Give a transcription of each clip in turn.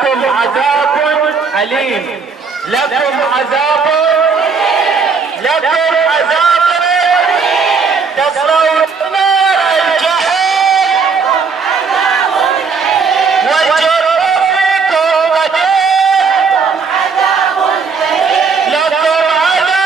لكم عذاب أليم، لكم عذاب، لكم عذاب تصلون نار الجحيم وجربكم قديم، لكم عذاب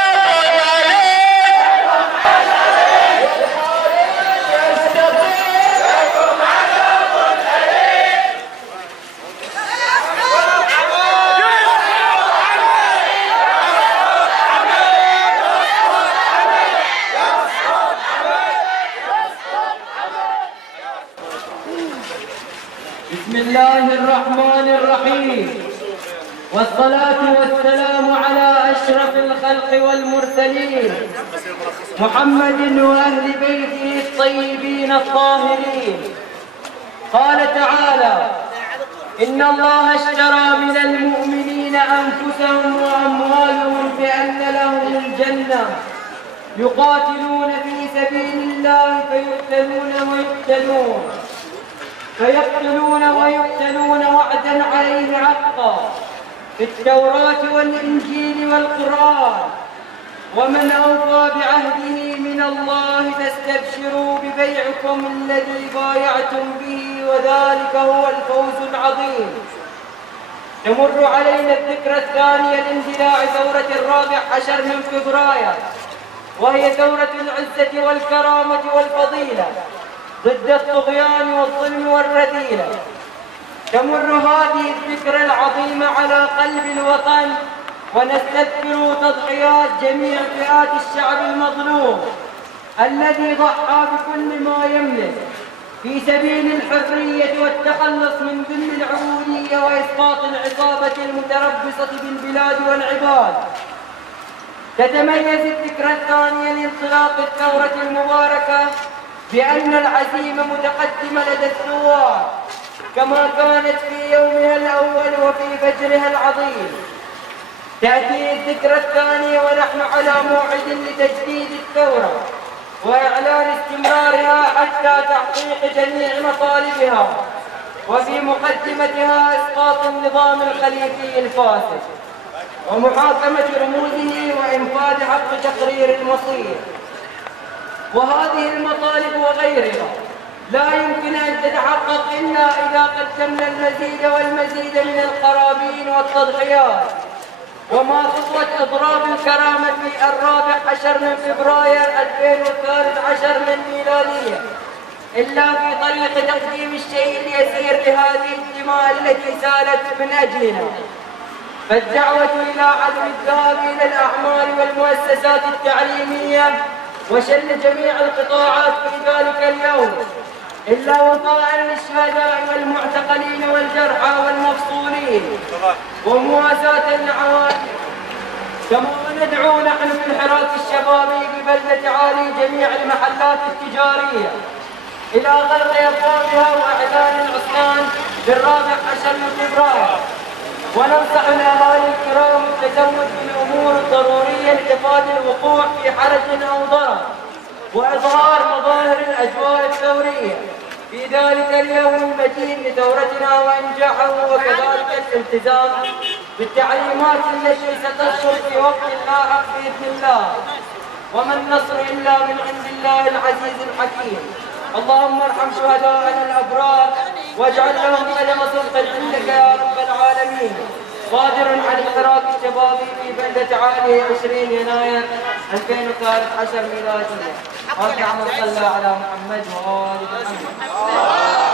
بسم الله الرحمن الرحيم، والصلاة والسلام على أشرف الخلق والمرسلين محمد وأهل بيته الطيبين الطاهرين. قال تعالى: إن الله اشترى من المؤمنين أنفسهم وأموالهم بأن لهم الجنة يقاتلون في سبيل الله فيقتلون ويقتلون وعدا عليه حقا في التوراة والإنجيل والقرآن، ومن أوفى بعهده من الله فاستبشروا ببيعكم الذي بايعتم به، وذلك هو الفوز العظيم. تمر علينا الذكرى الثانية لاندلاع ثورة 14 من فبراير، وهي ثورة العزة والكرامة والفضيلة ضد الطغيان والظلم والرذيلة. تمر هذه الذكرى العظيمة على قلب الوطن، ونستذكر تضحيات جميع فئات الشعب المظلوم الذي ضحى بكل ما يملك في سبيل الحرية والتخلص من ذل العبودية وإسقاط العصابة المتربصة بالبلاد والعباد. تتميز الذكرى الثانية لانطلاق الثورة المباركة بأن العزيمة متقدمة لدى الثوار كما كانت في يومها الأول وفي فجرها العظيم. تأتي الذكرى الثانية ونحن على موعد لتجديد الثورة وإعلان استمرارها حتى تحقيق جميع مطالبها، وفي مقدمتها إسقاط النظام الخليفي الفاسد ومحاكمة رموزه وإنفاذ حق تقرير المصير. وهذه المطالب وغيرها لا يمكن أن تتحقق إلا إذا قدمنا المزيد والمزيد من القرابين والتضحيات. وما خطوة إضراب الكرامة في 14 من فبراير 2013 من ميلادية إلا في طريق تقديم الشيء اليسير لهذه الدماء التي سالت من أجلنا. فالدعوة إلى عدم الذهاب إلى الأعمال والمؤسسات التعليمية وشل جميع القطاعات في ذلك اليوم إلا وفاء للشهداء والمعتقلين والجرحى والمفصولين ومواساة العوائل. كما ندعو نحن في الحراك الشبابي ببلدة عالي جميع المحلات التجارية إلى غلق أبوابها وإعلان العصيان ب14 من فبراير، وننصح الأهالي الكرام التزود بالأمور الضرورية لتفادي الوقوع في حرج أو ضرر وإظهار مظاهر الأجواء الثورية في ذلك اليوم المجيد لثورتنا وإنجاحه، وكذلك الالتزام بالتعليمات التي ستصدر في وقت لاحق بإذن الله. وما النصر إلا من عند الله العزيز الحكيم. اللهم ارحم شهداءنا الأبرار واجعل لهم قدم صدق عندك يا رب العالمين. صادر عن الحراك الشبابي في بلدة عالي 20 يناير 2013 ميلادية. اللهم صل على محمد وآل محمد.